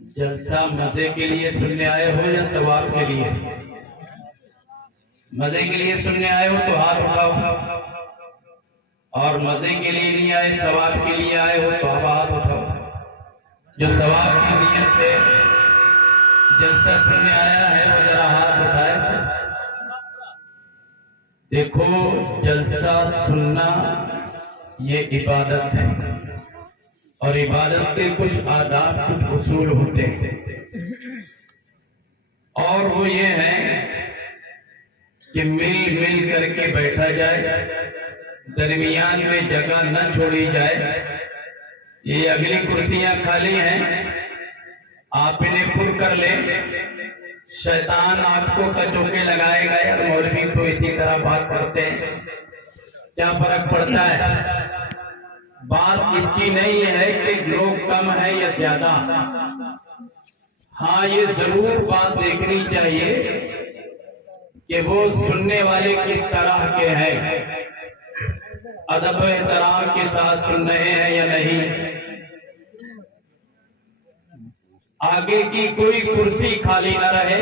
جلسہ مزے کے لیے سننے آئے ہو یا ثواب کے لیے؟ مزے کے لیے سننے آئے ہو تو ہاتھ اٹھاؤ، اور مزے کے لیے نہیں آئے ثواب کے لیے آئے ہو تو اب ہاتھ اٹھاؤ۔ جو ثواب کی نیت سے جلسہ سننے آیا ہے وہ ذرا ہاتھ اٹھائے۔ دیکھو، جلسہ سننا یہ عبادت ہے، اور عبادت کے کچھ آداب، کچھ اصول ہوتے ہیں، اور وہ یہ ہے کہ مل مل کر کے بیٹھا جائے، درمیان میں جگہ نہ چھوڑی جائے۔ یہ اگلی کرسیاں خالی ہیں، آپ انہیں پر کر لیں، شیطان آپ کو کچوکے لگائے گا، یا مولوی تو اسی طرح بات کرتے ہیں، کیا فرق پڑتا ہے؟ بات اس کی نہیں ہے کہ لوگ کم ہے یا زیادہ، ہاں یہ ضرور بات دیکھنی چاہیے کہ وہ سننے والے کس طرح کے ہیں، ادب و احترام کے ساتھ سن رہے ہیں یا نہیں۔ آگے کی کوئی کرسی خالی نہ رہے،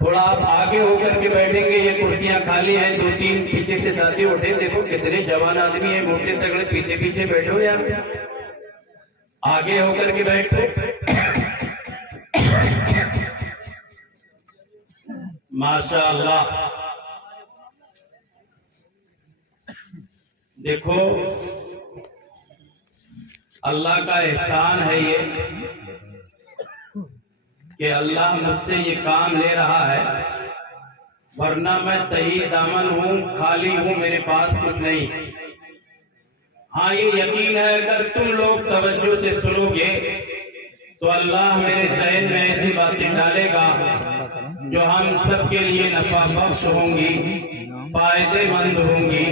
تھوڑا آپ آگے ہو کر کے بیٹھیں گے، یہ کرسیاں خالی ہیں، دو تین پیچھے سے ساتھی اٹھے، دیکھو کتنے جوان آدمی ہیں، موٹے تگڑے، پیچھے پیچھے بیٹھو یار، آگے ہو کر کے بیٹھو۔ ماشاء اللہ۔ دیکھو، اللہ کا احسان ہے یہ کہ اللہ مجھ سے یہ کام لے رہا ہے، ورنہ میں تہی دامن ہوں، خالی ہوں، میرے پاس کچھ نہیں۔ ہاں یہ یقین ہے اگر تم لوگ توجہ سے سنو گے تو اللہ میرے ذہن میں ایسی باتیں ڈالے گا جو ہم سب کے لیے نفع بخش ہوں گی، فائدے مند ہوں گی،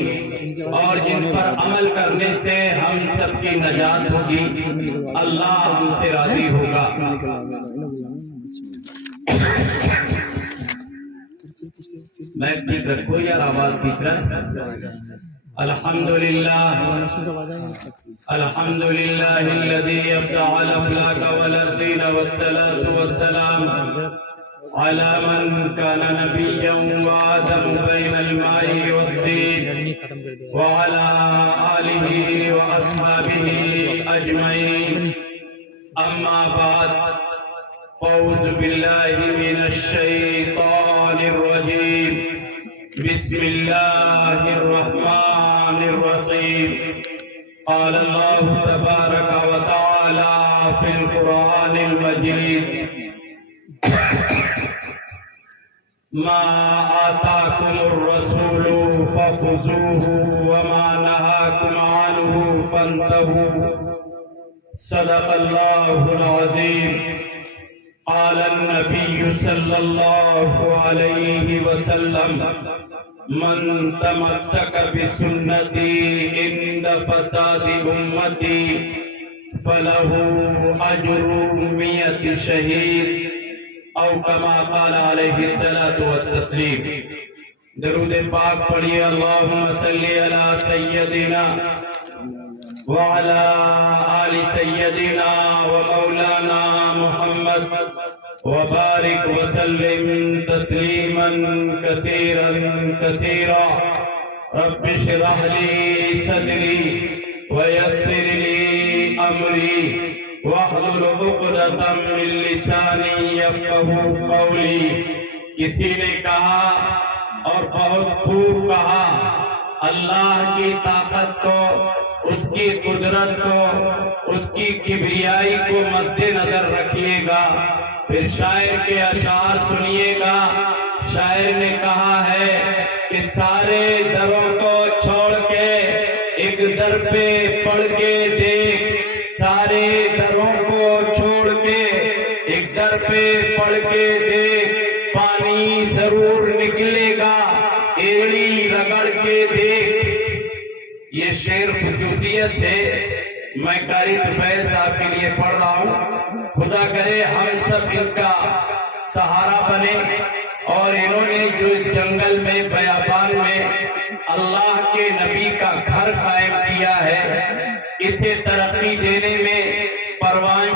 اور جن پر عمل کرنے سے ہم سب کی نجات ہوگی، اللہ ہم سے راضی ہوگا۔ میں ٹھیک رکھو یار، آواز ٹھیک رہے۔ الحمدللہ الحمدللہ الذی ابدع الافلاک والزین والصلاة والسلام على من كان نبيا وآدم بين الماء والطين وعلى آله وأصحابه أجمعين، أما بعد، فأعوذ بالله من الشيطان الرجيم، بسم الله الرحمن الرحيم۔ قال الله تبارك وتعالى في القرآن المجيد: ما آتاكم الرسول فخذوه وما نهاكم عنه فانتهوا، صدق الله العظيم۔ قال النبي صلى الله عليه وسلم: من تمسك بسنتي عند فساد أمتي فله أجر 100 شهيد، او کما قال علیہ الصلاة والتسلیم۔ درود پاک پڑھیے، اللہم صلی علی سیدنا وعلی آل سیدنا ومولانا محمد، وبارک وسلم تسلیما کثیرا کثیرا۔ رب اشرح لی صدری ویسر لی امری واحلل عقدۃ من لسانی یفقہوا قولی۔ کسی نے کہا، اور بہت خوب کہا، اللہ کی طاقت کو، اس کی قدرت کو، اس کی کبریائی کو مد نظر رکھیے گا، پھر شاعر کے اشعار سنیے گا۔ شاعر نے کہا ہے کہ سارے دروں کو چھوڑ کے ایک در پہ پڑھ کے دیکھ، سارے دروں کو چھوڑ کے ایک در پہ پڑھ کے دیکھ، پانی ضرور نکلے گا، ایڑی رگڑ کے دیکھ۔ یہ شعر خصوصیت سے میں قاری طفیل صاحب کے لیے پڑھ رہا ہوں، خدا کرے ہم سب ان کا سہارا بنے، اور انہوں نے جو جنگل میں، بیابان میں اللہ کے نبی کا گھر قائم کیا ہے، اسے ترقی دینے میں پروان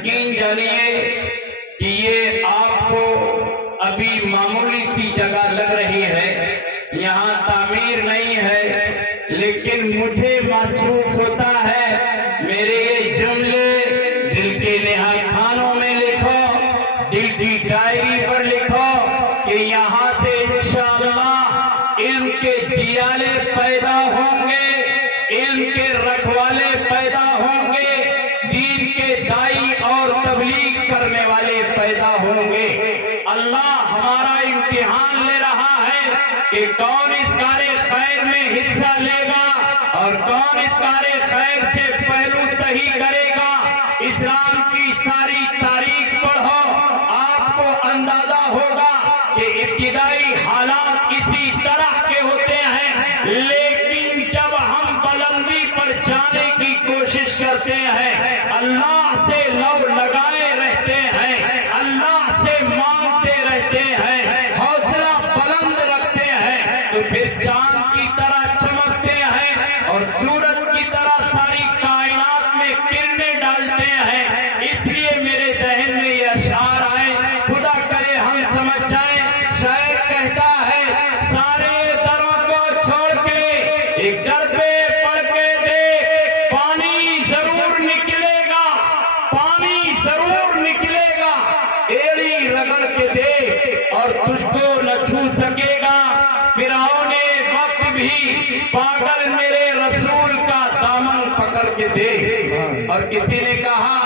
یقین جانیے کہ یہ آپ کو ابھی معمولی سی جگہ لگ رہی ہے، یہاں تعمیر نہیں ہے، لیکن مجھے محسوس ہوتا ہے میرے یہ جملے دل کے نہا خانوں میں لکھو، دل کی ڈائری پر لکھو کہ یہاں سے انشاءاللہ علم کے دیالے پیدا ہوں گے، علم کے رکھوالے پیدا ہوں گے، دین کے دائی اور تبلیغ کرنے والے پیدا ہوں گے۔ اللہ ہمارا امتحان لے رہا ہے کہ کون اس کار خیر میں حصہ لے گا اور کون اس کار خیر سے پہلو تہی کرے گا۔ اسلام کی ساری تاریخ پڑھو، آپ کو اندازہ ہوگا کہ ابتدائی حالات اسی طرح کے ہوتے ہیں، لیکن جب ہم بلندی پر جانے کی کوشش کرتے ہیں، اللہ سے لو لگائے رہتے ہیں، اللہ سے مانگتے رہتے ہیں، حوصلہ بلند رکھتے ہیں، تو پھر چاند کی طرح چمکتے ہیں اور سورج کی طرح ساری کائنات میں کرنیں ڈالتے ہیں۔ اس لیے میرے ذہن میں یہ اشعار آئے، خدا کرے ہم سمجھ جائیں۔ شاعر کہتا ہے سارے دروں کو چھوڑ کے ایک در پہ پڑھ کے دے، پانی ضرور نکلے گا، پانی ضرور نکلے گا، ایڑی رگڑ کے دے اور تجھ کو نہ چھو سکے گا۔ فرعون وقت بھی پاگل میرے رسول کا دامن پکڑ کے دے۔ اور کسی نے کہا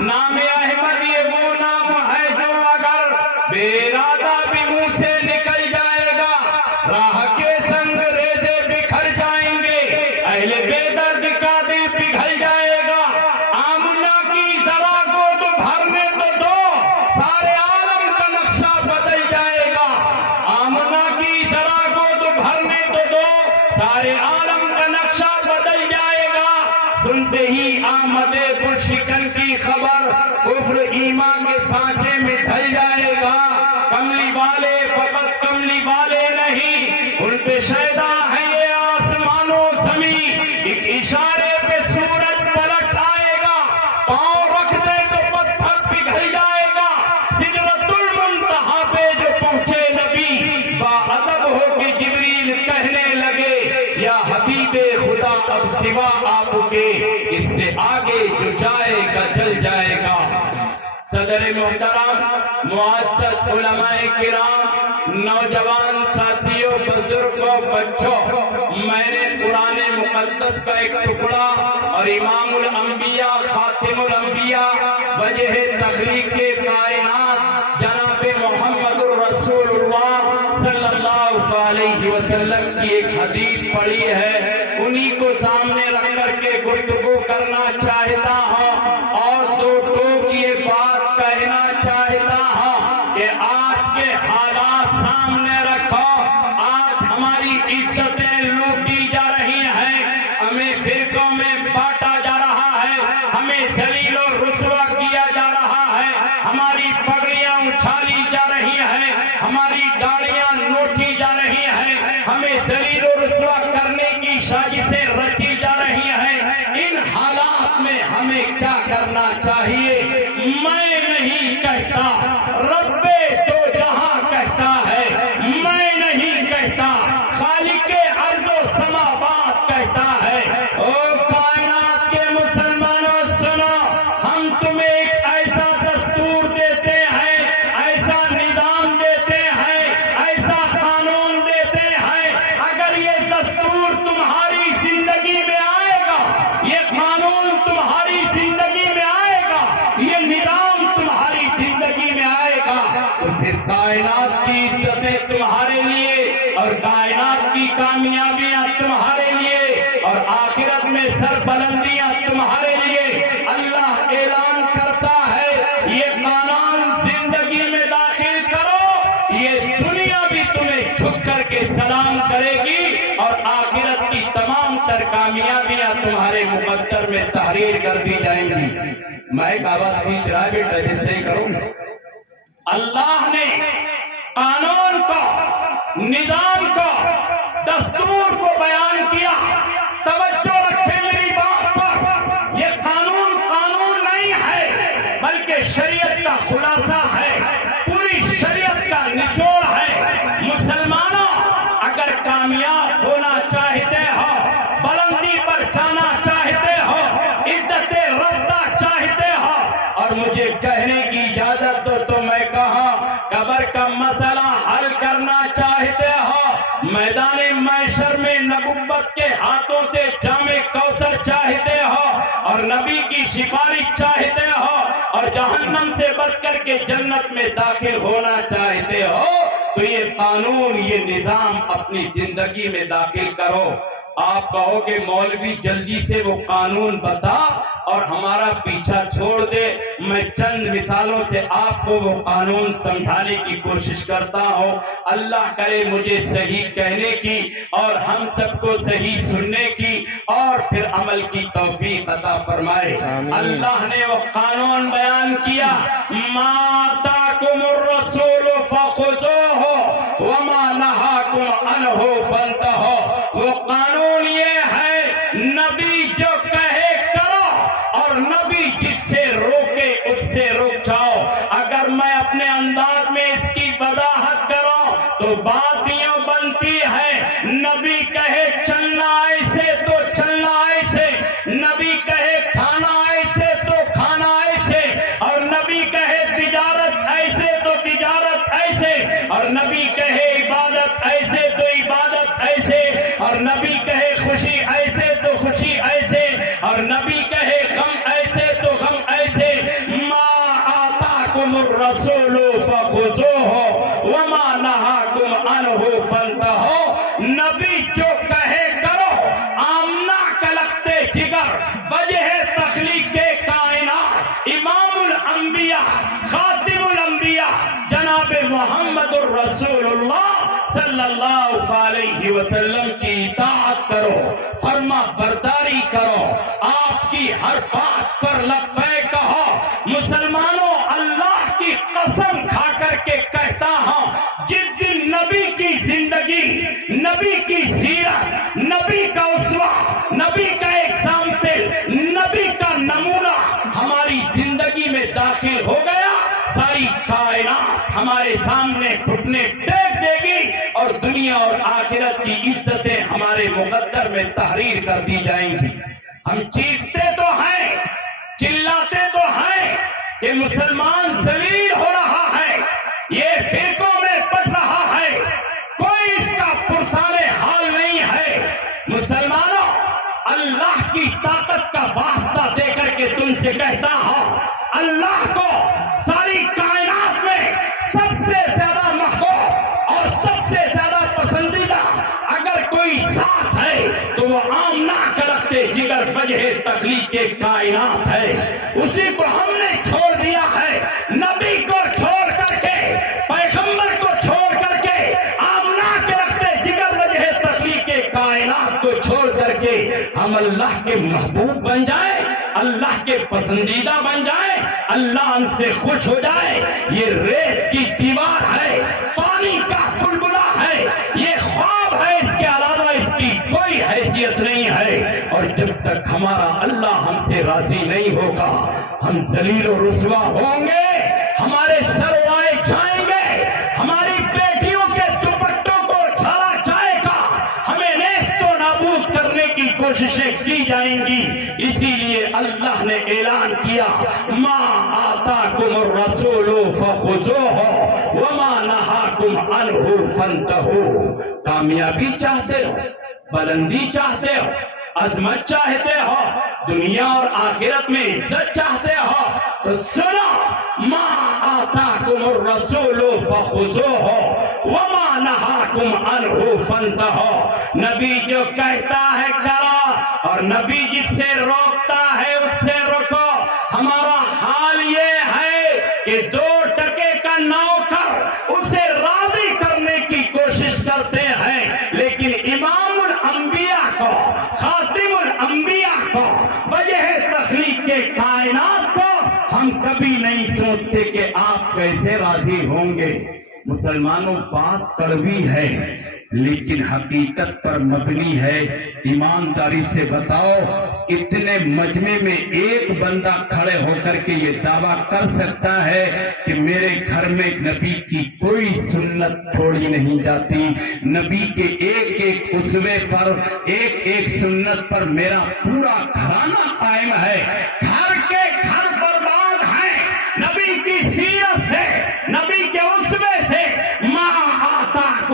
نام احمد یہ وہ نام ہے جو اگر بے ارادہ بھی منہ سے نکل جائے گا، راہ کے سنگ ریزے بکھر جائیں گے، اہل بے درد کا دل پگھل جائے گا۔ آمنہ کی ذرا گود بھرنے تو دو، سارے عالم کا نقشہ بدل جائے گا۔ آمنہ کی ذرا گود بھرنے تو دو، سارے عالم کا نقشہ بدل جائے گا۔ سنتے ہی آمد گلشکن کی خبر کفر ایمان کے سانچے میں ڈھل جائے گا۔ کملی والے فقط کملی والے نہیں، ان پہ شیدا ہے یہ آسمان و زمین، ایک اشارے پہ سورج پلٹ آئے گا، پاؤں رکھ دے تو پتھر پگھل جائے گا۔ سدرۃ المنتہا پہ جو پہنچے نبی، باادب ہو کے جبریل کہنے لگے یا حبیب خدا اب سوا آپ کے اس سے آگے جو جائے گا چل جائے گا۔ صدر محترم، معزز علماء کرام، نوجوان ساتھیوں، بزرگوں، بچوں، میں نے قرآن مقدس کا ایک ٹکڑا اور امام الانبیاء خاتم الانبیاء وجہ تخلیق کائنات جناب محمد الرسول اللہ صلی اللہ علیہ وسلم کی ایک حدیث پڑھی ہے، انہی کو سامنے رکھ کر کے گفتگو کرنا چاہتا ہوں اور دو ٹوک یہ بات کہنا چاہتا ہوں کہ آج کے حالات سامنے رکھو۔ آج ہماری عزتیں لوٹی جا رہی ہیں، ہمیں فرقوں میں بانٹا جا رہا ہے، ہمیں ذلیل و رسوا کیا جا رہا ہے، ہماری پگڑیاں اچھالی جا رہی ہیں، ہماری داڑیاں نوٹی جا رہی ہیں، ہمیں ذلیل و رسوا کرنے کی سازشیں رچی جا رہی ہیں۔ ان حالات میں ہمیں کیا کرنا چاہیے؟ میں نہیں کہتا، رب تو جہاں کہتا ہے، میں نہیں کہتا، خالق ارض و سماوات کہتا ہے۔ او کائنات کے مسلمانوں سنو، ہم تمہیں ایک ایسا دستور دیتے ہیں، ایسا نظام دیتے ہیں، ایسا قانون دیتے ہیں، اگر یہ دستور تمہاری زندگی میں آئے گا، یہ قانون تمہاری زندگی میں آئے گا، یہ نظام تمہاری زندگی میں آئے گا، تو پھر کائنات کی عزتیں تمہارے لیے اور کائنات کی کامیابیاں تمہارے لیے اور آخرت میں سربلندیاں تمہارے لیے۔ اللہ اعلان کرتا ہے یہ قانون زندگی میں داخل کرو، یہ دنیا بھی تمہیں جھک کر کے سلام کرے گی اور آخرت کی تمام تر کامیابیاں تمہارے مقدر میں تحریر کر دی جائیں گی۔ میں ایک آواز کھینچ رہا ہے بیٹا، جیسے ہی کروں۔ اللہ نے قانون کو، نظام کو، دستور کو بیان کیا۔ توجہ رکھیں میری بات پر، یہ قانون نہیں ہے، بلکہ مسئلہ حل کرنا چاہتے ہو، میدان محشر میں نبوت کے ہاتھوں سے جام کوثر چاہتے ہو اور نبی کی سفارش چاہتے ہو اور جہنم سے بچ کر کے جنت میں داخل ہونا چاہتے ہو تو یہ قانون، یہ نظام اپنی زندگی میں داخل کرو۔ آپ کہو کہ مولوی جلدی سے وہ قانون بتا اور ہمارا پیچھا چھوڑ دے، میں چند مثالوں سے آپ کو وہ قانون سمجھانے کی کوشش کرتا ہوں۔ اللہ کرے مجھے صحیح کہنے کی اور ہم سب کو صحیح سننے کی اور پھر عمل کی توفیق عطا فرمائے۔ اللہ نے وہ قانون بیان کیا، ما آتاکم الرسول فخذوہ وما نہاکم عنہ فانتہوا۔ وہ قانون یہ ہے، نبی جو کہے کرو اور نبی جس سے روکے اس سے رک جاؤ۔ اگر میں اپنے انداز میں اس کی وضاحت کروں تو بات یوں بنتی ہے، نبی کہے چلنا ایسے تو چلنا ایسے، نبی کہے کھانا ایسے تو کھانا ایسے، اور نبی کہے تجارت ایسے تو تجارت ایسے، اور نبی کہے عبادت ایسے تو عبادت ایسے، اور نبی کہے خوشی ایسے تو خوشی ایسے، اور نبی کہے غم ایسے تو غم ایسے۔ ما آتاکم الرسول فخذوہ وما نہاکم عنہ فانتہوا۔ نبی جو کہے کرو، آمنا کلکتے جگر، وجہ تخلیق کائنات، امام الانبیاء، خاتم الانبیاء جناب محمد الرسول اللہ صلی اللہ علیہ وسلم کی اطاعت کرو، فرما برداری کرو، آپ کی ہر بات پر لبیک کہو۔ مسلمانوں، اللہ کی قسم کھا کر کے کہتا ہوں، جس دن نبی کی زندگی، نبی کی سیرت، نبی کا اسوہ، نبی کا ایگزامپل، نبی کا نمونہ ہماری زندگی میں داخل ہو گیا، ساری کائنات ہمارے سامنے گھٹنے ٹیک دے گی اور دنیا اور آخرت کی عزتیں ہمارے مقدر میں تحریر کر دی جائیں گی۔ ہم چیختے تو ہیں، چلاتے تو ہیں کہ مسلمان ذلیل ہو رہا ہے، یہ فرقوں میں بٹ رہا ہے، کوئی اس کا پرسان حال نہیں ہے۔ مسلمانوں، اللہ کی طاقت کا واسطہ دے کر کے تم سے کہتا ہوں، اللہ کو ساری کائنات میں سب سے زیادہ محبوب اور سب سے زیادہ پسندیدہ اگر کوئی ذات ہے تو وہ آمنا کلکتے جگر وجہ تخلیق کائنات ہے۔ اسی کو ہم نے چھوڑ دیا ہے، نبی کو چھوڑ کر کے، پیغمبر کو چھوڑ کر کے، آمنا کلکتے جگر وجہ تخلیق کائنات کو چھوڑ کر کے ہم اللہ کے محبوب بن جائیں، اللہ کے پسندیدہ بن جائیں، اللہ ان سے خوش ہو جائے۔ یہ ریت کی دیوار ہے، پانی کا بلبلا ہے، یہ خواب ہے، اس کے علاوہ اس کی کوئی حیثیت نہیں ہے۔ اور جب تک ہمارا اللہ ہم سے راضی نہیں ہوگا، ہم ذلیل و رسوا ہوں گے، ہمارے سر اڑائے جائیں گے، ہماری بیٹیوں کے دوپٹوں کو جھاڑا جائے گا، ہمیں نیست و نابود کرنے کی کوششیں کی جائیں گی۔ اسی لیے اللہ نے اعلان کیا، ما آتاکم الرسول فخذوہ وما نہاکم عنہ فانتہوا۔ کامیابی چاہتے ہو، بلندی چاہتے ہو، عظمت چاہتے ہو، دنیا اور آخرت میں عزت چاہتے ہو تو سنو، ما آتاکم الرسول فخذوہ وما نہاکم عنہ فانتہوا۔ نبی جو کہتا ہے کرو اور نبی جس سے روکتا ہے اس سے رکو۔ ہمارا حال یہ ہے کہ 2 ٹکے کا نوکر اسے راضی کرنے کی کوشش کرتے ہیں، لیکن امام الانبیاء کو، خاتم الانبیاء کو، وجہ تخلیق کے کائنات کو ہم کبھی نہیں سوچتے کہ آپ کیسے راضی ہوں گے۔ مسلمانوں، بات کڑوی ہے لیکن حقیقت پر مبنی ہے۔ ایمانداری سے بتاؤ، اتنے مجمع میں ایک بندہ کھڑے ہو کر کے یہ دعویٰ کر سکتا ہے کہ میرے گھر میں نبی کی کوئی سنت چھوڑی نہیں جاتی، نبی کے ایک ایک اسوے پر، ایک ایک سنت پر میرا پورا گھرانہ قائم ہے، گھر کے گھر برباد ہیں نبی کی سیرت سے، نبی کے اسوے سے،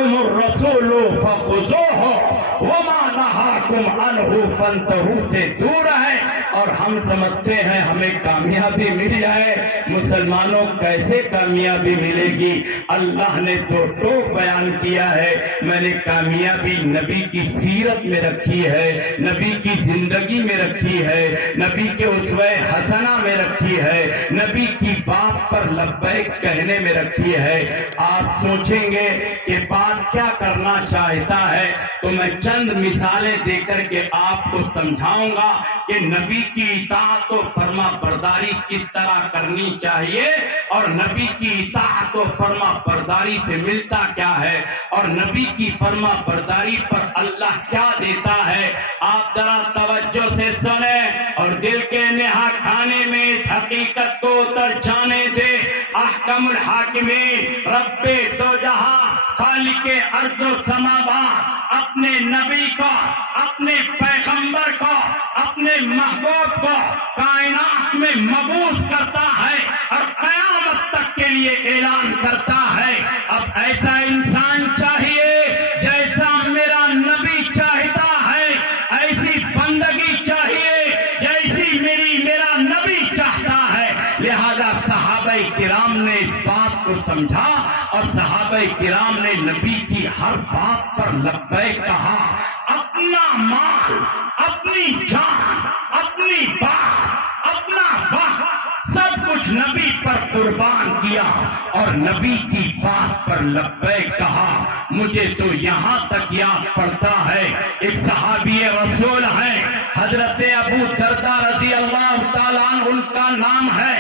آتاکم الرسول فخذوہ وما نہاکم عنہ فانتہوا سے دور ہے، اور ہم سمجھتے ہیں ہمیں کامیابی مل جائے۔ مسلمانوں کیسے کامیابی ملے گی؟ اللہ نے تو ٹوک بیان کیا ہے، میں نے کامیابی نبی کی سیرت میں رکھی ہے، نبی کی زندگی میں رکھی ہے، نبی کے اسوہ حسنہ میں رکھی ہے، نبی کی بات پر لبیک کہنے میں رکھی ہے۔ آپ سوچیں گے کہ بات کیا کرنا چاہتا ہے، تو میں چند مثالیں دے کر کے آپ کو سمجھاؤں گا کہ نبی کی اطاعت و فرما برداری کس طرح کرنی چاہیے، اور نبی کی اطاعت و فرما برداری سے ملتا کیا ہے، اور نبی کی فرما برداری پر اللہ کیا دیتا ہے۔ آپ ذرا توجہ سے سنیں اور دل کے نہا کھانے میں اس حقیقت کو اتر جانے دے۔ احکم الحاکمین، رب دو جہاں، خالق ارض و سماوات اپنے نبی کو، اپنے پیغمبر کو، اپنے محبوب کو کائنات میں مبعوث کرتا ہے اور قیامت تک کے لیے اعلان کرتا ہے، اب ایسا انسان چاہیے جیسا میرا نبی چاہتا ہے، ایسی بندگی چاہیے جیسی میرا نبی چاہتا ہے۔ لہذا صحابہ کرام نے اس بات کو سمجھا اور صحابہ کرام نے نبی کی ہر بات پر لبیک کہا، اپنا مال، اپنی جان، اپنی بات، اپنا وقت، سب کچھ نبی پر قربان کیا اور نبی کی بات پر لبیک کہا۔ مجھے تو یہاں تک یاد پڑتا ہے، ایک صحابی رسول ہیں حضرت ابو درداء رضی اللہ تعالیٰ عنہ ان کا نام ہے،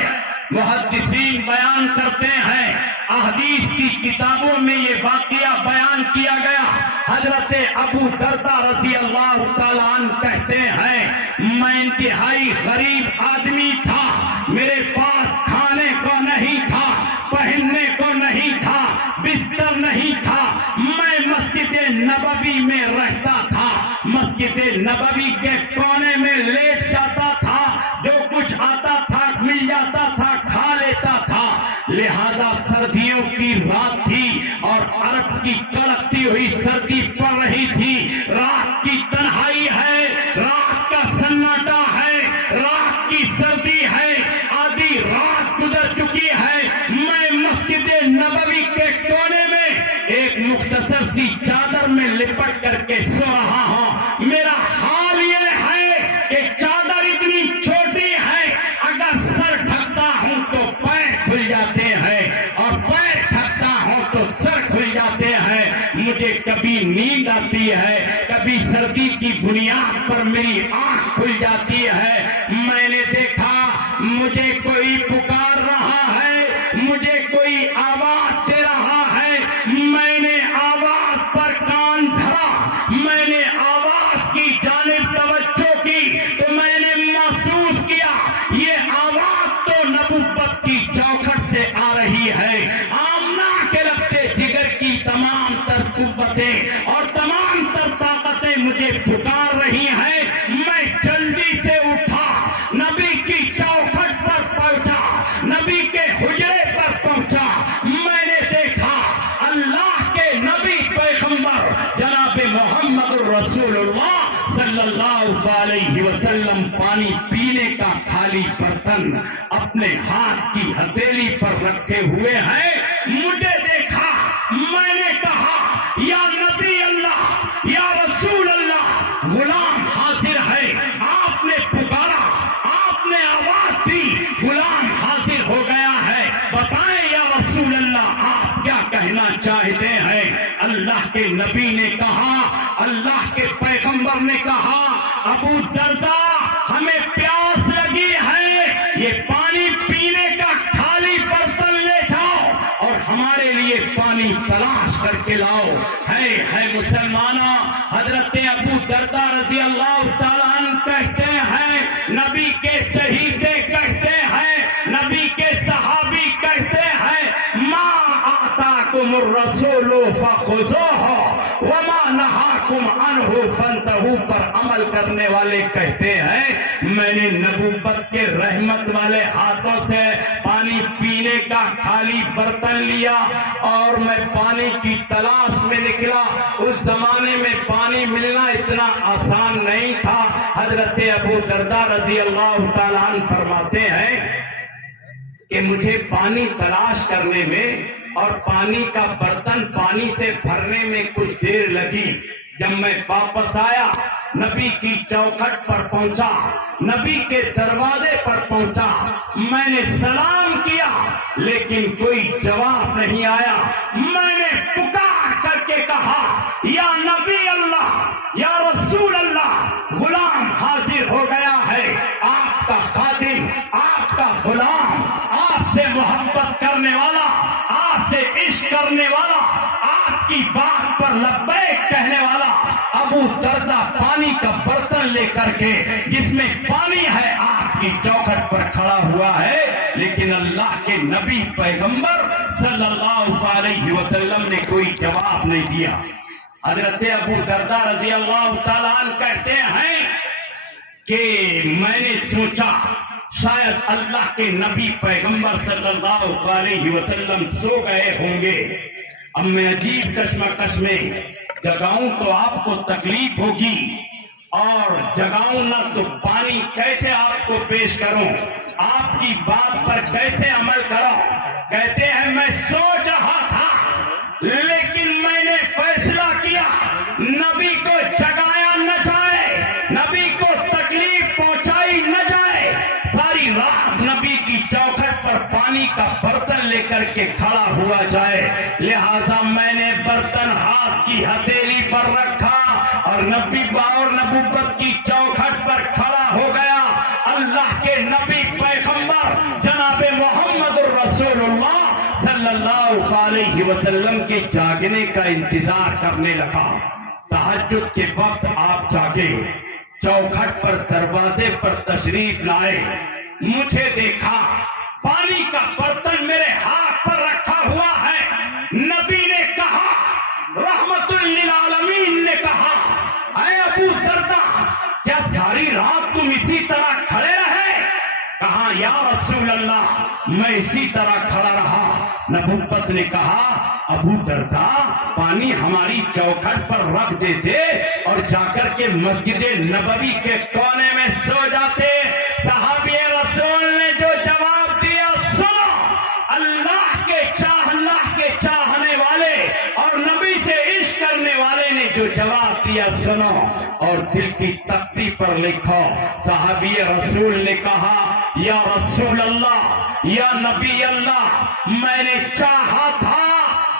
محدثین بیان کرتے ہیں، احادیث کی کتابوں میں یہ واقعہ بیان کیا گیا۔ حضرت ابو درداء رضی اللہ تعالیٰ عنہ کہتے ہیں، میں انتہائی غریب آدمی تھا، میرے پاس کھانے کو نہیں تھا، پہننے کو نہیں تھا، بستر نہیں تھا، میں مسجد نبوی میں رہتا تھا، مسجد نبوی کے کونے میں لیٹ جاتا تھا، جو کچھ آتا تھا مل جاتا تھا کھا لیتا تھا۔ لہذا سردیوں کی رات تھی اور عرب کی کڑکتی ہوئی سردی پڑ رہی تھی، رات کی تنہائی ہے، رات کا سناٹا ہے، رات کی سردی ہے، آدھی رات گزر چکی ہے، میں مسجد نبوی کے کونے میں ایک مختصر سی چادر میں لپٹ کر کے سو رہا ہوں۔ میرا حال یہ ہے کہ چادر اتنی چھوٹی ہے، اگر سر ڈھکتا ہوں تو پیر کھل جاتے ہیں اور پیر ڈھکتا ہوں تو سر کھل جاتے ہیں۔ مجھے کبھی نیند آتی ہے، کبھی سردی کی بنیاد پر میری آنکھ کھل جاتی ہے۔ میں نے دیکھا مجھے کوئی پکار رہا ہے، مجھے کوئی آواز دے رہا ہے، میں نے آواز پر کان دھرا، میں نے آواز کی جانب توجہ کی تو میں نے محسوس کیا یہ آواز تو نبوت کی چوکھٹ سے آ رہی ہے۔ آمنہ کے لگتے جگر کی تمام تر قوتیں اور تمام تر طاقتیں مجھے پکار رہی ہیں۔ میں جلدی سے اٹھا، نبی کی چوکھٹ پر پہنچا، نبی کے حجرے پر پہنچا، میں نے دیکھا اللہ کے نبی پیغمبر جناب محمد رسول اللہ صلی اللہ علیہ وسلم پانی پینے کا خالی برتن اپنے ہاتھ کی ہتھیلی پر رکھے ہوئے ہیں۔ مجھے دیکھا، میں نے کہا یا نبی اللہ، یا رسول اللہ، غلام حاضر ہے۔ آپ نے پکارا، آپ نے آواز دی، غلام حاضر ہو گیا ہے، بتائیں یا رسول اللہ آپ کیا کہنا چاہتے ہیں؟ اللہ کے نبی نے کہا، اللہ کے پیغمبر نے کہا، ابو درداء ہمیں پیاس لگی ہے، یہ پانی پینے کا خالی برتن لے جاؤ اور ہمارے لیے پانی تلاش کر کے لاؤ۔ ہے مسلمانوں، حضرت ابو درداء رضی اللہ تعالیٰ عنہ کہتے ہیں، نبی کے چہیتے کہتے ہیں، نبی کے صحابی کہتے ہیں، ما آتاکم الرسول فخذوہ وما نہاکم عنہ فانتہوا پر عمل کرنے والے کہتے ہیں میں نے نبوت کے رحمت والے ہاتھوں سے پانی پینے کا خالی برتن لیا اور میں پانی کی تلاش میں نکلا. اس زمانے میں پانی ملنا اتنا آسان نہیں تھا. حضرت ابو درداء رضی اللہ تعالیٰ عنہ فرماتے ہیں کہ مجھے پانی تلاش کرنے میں اور پانی کا برتن پانی سے بھرنے میں کچھ دیر لگی. جب میں واپس آیا نبی کی چوکھٹ پر پہنچا, نبی کے دروازے پر پہنچا, میں نے سلام کیا لیکن کوئی جواب نہیں آیا. میں نے پکار کر کے کہا یا نبی اللہ, یا رسول اللہ, غلام حاضر ہو گیا ہے, آپ کا خادم, آپ کا غلام, آپ سے محبت کرنے والا, آپ سے عشق کرنے والا, آپ کی بات پر لبیک کہنے والا ابو درداء پانی کا برتن لے کر کے جس میں پانی ہے آپ کی چوکھٹ پر کھڑا ہوا ہے. لیکن اللہ کے نبی پیغمبر صلی اللہ علیہ وسلم نے کوئی جواب نہیں دیا. حضرت ابو درداء رضی اللہ تعالیٰ عنہ کہتے ہیں کہ میں نے سوچا شاید اللہ کے نبی پیغمبر صلی اللہ علیہ وسلم سو گئے ہوں گے. اب میں عجیب کشمکش میں جگاؤں تو آپ کو تکلیف ہوگی اور جگاؤں نہ تو پانی کیسے آپ کو پیش کروں, آپ کی بات پر کیسے عمل کروں. کہتے ہیں میں سوچ رہا تھا لیکن میں نے فیصلہ کیا نبی کو جگایا نہ جائے, نبی کو تکلیف پہنچائی نہ جائے. ساری رات نبی کی چوکھٹ پر پانی کا برتن لے کر کے کھڑا ہوا جائے. لہذا میں نے برتن ہاتھ کی ہتھیلی پر رکھا اور نبی اور نبوت کی چوکھٹ پر کھڑا ہو گیا. اللہ کے نبی پیغمبر جناب محمد الرسول اللہ صلی اللہ علیہ وسلم کے جاگنے کا انتظار کرنے لگا. تہجد کے وقت آپ جاگے, چوکھٹ پر دروازے پر تشریف لائے, مجھے دیکھا پانی کا برتن میرے ہاتھ پر رکھا ہوا ہے. نبی نے کہا, رحمت للعالمین نے کہا, اے ابو درداء کیا ساری رات تم اسی طرح کھڑے رہے؟ کہا یا رسول اللہ میں اسی طرح کھڑا رہا. نبوت نے کہا ابو درداء پانی ہماری چوکھٹ پر رکھ دیتے اور جا کر کے مسجد نبوی کے کونے میں سو جاتے. صحابی رسول نے جو جواب دیا سنو, اللہ کے چاہنے والے اور نبی سے عشق کرنے والے نے جو جواب دیا سنو اور دل کی تختی پر لکھو. صحابی رسول نے کہا یا رسول اللہ, یا نبی اللہ, میں نے چاہا تھا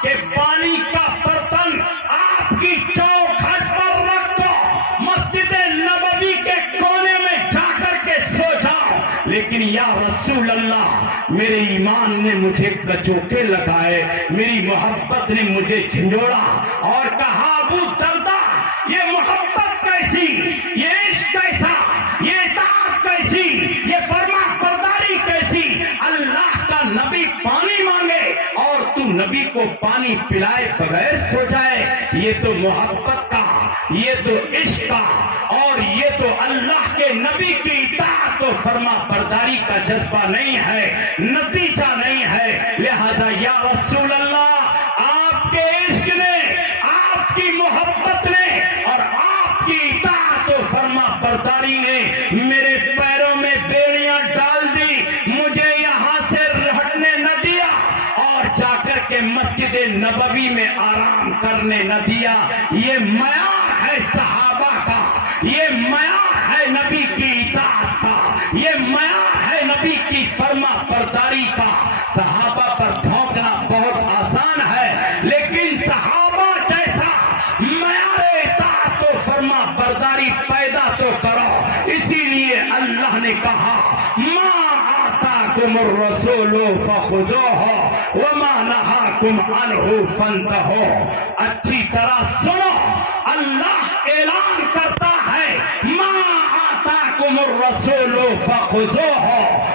کہ پانی کا برتن آپ کی چوکھٹ پر رکھ دو, مسجد نبوی کے کونے میں جا کر کے سو جاؤ, لیکن یا رسول اللہ میرے ایمان نے مجھے کچوٹے لگائے, میری محبت نے مجھے جھنجھوڑا اور کہا ابو درداء یہ محبت کیسی, یہ عشق کیسا, یہ اطاعت کیسی, یہ فرما برداری کیسی. اللہ کا نبی پانی مانگے اور تو نبی کو پانی پلائے بغیر سو جائے, یہ تو محبت کا, یہ تو عشق کا اور یہ تو اللہ کے نبی کی اطاعت و فرما برداری کا جذبہ نہیں ہے, نتیجہ نہیں ہے. لہذا یا رسول اللہ آپ کے عشق نے, آپ کی محبت نے اور آپ کی اطاعت و فرما برداری نے میرے پیروں میں بیڑیاں ڈال دی, مجھے یہاں سے ہٹنے نہ دیا اور جا کر کے مسجد نبوی میں آرام کرنے نہ دیا. یہ معیار ہے صحابہ کا, یہ معیار ہے نبی کی اطاعت کا, یہ معیار ہے نبی کی فرما برداری کا. صحابہ پر بھونکنا بہت آسان ہے لیکن صحابہ جیسا معیار اطاعت و فرما برداری پیدا تو کرو. اسی لیے اللہ نے کہا ما آتاکم الرسول فخذوہ وما نہاکم عنہ فانتہوا. اچھی طرح سنو, اللہ اعلان کرتا ہے ما آتاکم الرسول فخذوہ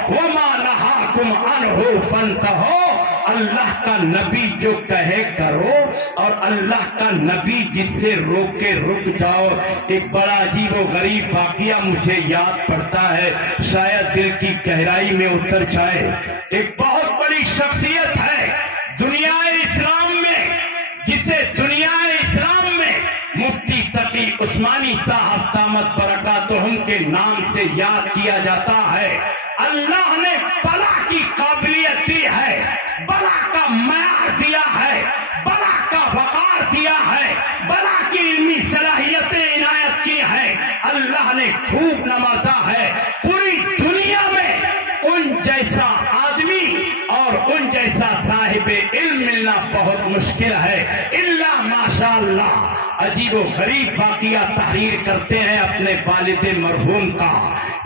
وما نہاکم عنہ فانتہوا. اللہ کا نبی جو کہے کرو اور اللہ کا نبی جس سے روکے رک جاؤ۔ ایک بڑا عجیب و غریب واقعہ مجھے یاد پڑتا ہے، شاید دل کی گہرائی میں اتر جائے۔ ایک بہت بڑی شخصیت ہے دنیا اسلام میں، جسے دنیا اسلام میں مفتی تقی عثمانی صاحب دامت برکاتہم کے نام سے یاد کیا جاتا ہے۔ اللہ نے بلا کی قابلیت دی ہے، بلا کا معیار دیا ہے، بلا کا وقار دیا ہے، بلا کی علمی صلاحیتیں عنایت کی ہیں۔ اللہ نے خوب نوازا ہے۔ پوری دنیا میں ان جیسا آدمی اور ان جیسا صاحب علم ملنا بہت مشکل ہے، الا ماشاءاللہ۔ عجیب و غریب واقعہ تحریر کرتے ہیں اپنے والد مرحوم کا۔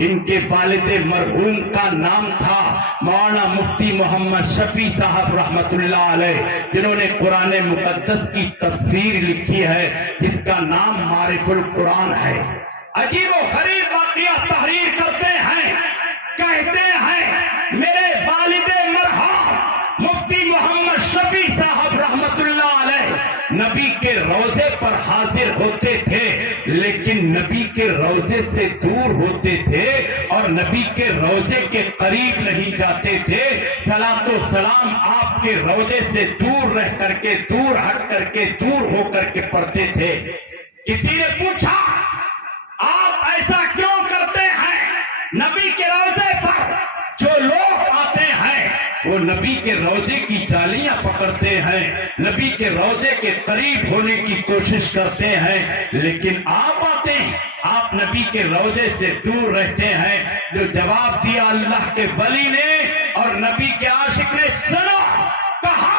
ان کے والد مرحوم کا نام تھا مولانا مفتی محمد شفیع صاحب رحمت اللہ علیہ، جنہوں نے قرآن مقدس کی تفسیر لکھی ہے جس کا نام معرف القرآن ہے۔ عجیب و غریب واقعہ تحریر کرتے ہیں، کہتے ہیں میرے والد مرحوم مفتی محمد شفیع صاحب رحمت اللہ علیہ نبی کے روضے پر حاضر ہوتے تھے، لیکن نبی کے روضے سے دور ہوتے تھے اور نبی کے روضے کے قریب نہیں جاتے تھے۔ صلاۃ و سلام آپ کے روضے سے دور رہ کر کے، دور ہٹ کر کے، دور ہو کر کے پڑھتے تھے۔ کسی نے پوچھا آپ ایسا کیوں کرتے ہیں؟ نبی کے روضے پر جو لوگ آتے ہیں وہ نبی کے روضے کی جالیاں پکڑتے ہیں، نبی کے روضے کے قریب ہونے کی کوشش کرتے ہیں، لیکن آپ آتے ہیں، آپ نبی کے روضے سے دور رہتے ہیں۔ جو جواب دیا اللہ کے ولی نے اور نبی کے عاشق نے، سنو، کہا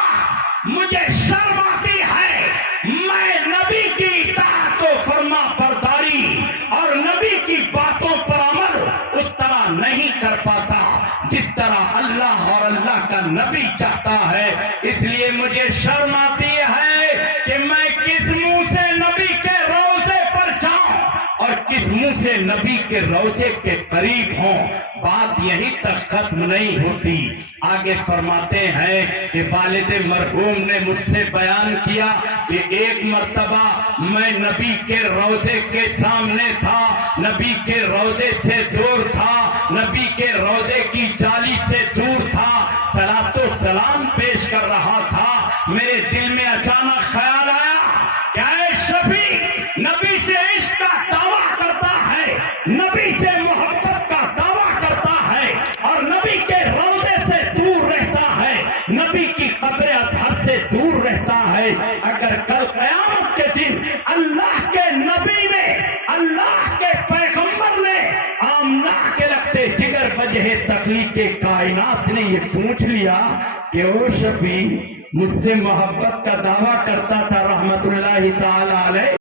مجھے شرم آتی ہے، میں نبی کی اطاعت و فرما برداری اور نبی کی باتوں پر عمل اس طرح نہیں کر پاتا جس طرح اللہ اور اللہ کا نبی چاہتا ہے۔ اس لیے مجھے شرم آتی ہے کہ میں کس منہ سے نبی کے روضے پر جاؤں اور کس منہ سے نبی کے روضے کے قریب ہوں۔ بات یہیں تک ختم نہیں ہوتی، آگے فرماتے ہیں کہ والد مرحوم نے مجھ سے بیان کیا کہ ایک مرتبہ میں نبی کے روضے کے سامنے تھا، نبی کے روضے سے دور تھا، نبی کے روضے کی جالی سے دور تھا، صلاۃ و سلام پیش کر رہا تھا۔ میرے دل میں اچانک خیال آیا کہ اے شفیع، نبی سے عشق کا دعویٰ کرتا ہے، نبی سے محبت کا دعویٰ کرتا ہے اور نبی کے روضے سے دور رہتا ہے، نبی کی قبر اطہر سے دور رہتا ہے۔ اگر کل قیامت کے دن اللہ کے نبی نے، اللہ کے پیغمبر نے آمنہ کے لگتے جگر وجہ تخلیق کائنات نے یہ پوچھ لیا کہ او شفیع مجھ سے محبت کا دعویٰ کرتا تھا رحمت اللہ تعالی علیہ،